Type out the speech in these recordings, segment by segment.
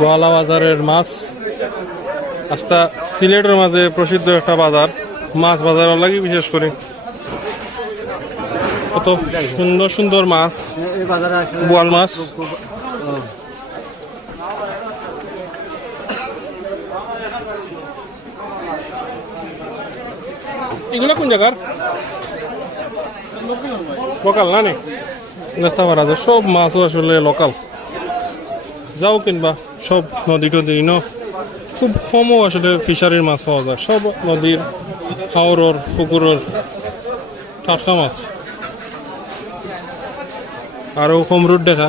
গোয়ালা বাজারের মাছ। আজটা সিলেটের মাঝে প্রসিদ্ধ একটা বাজার, মাছ বাজার লাগে বিশেষ করে? কত সুন্দর সুন্দর মাছ, বোয়াল মাছ। এগুলো কোন জায়গার? লোকাল না নি? সব মাছও আসলে লোকাল। যাও কিনবা। সব নদী টদী ন খুব কমও আসলে ফিশারির মাছ পাওয়া যায়। সব নদীর হাওড়র পুকুরের টাটকা মাছ। আরও কম রুট দেখা।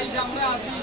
আমরা আজই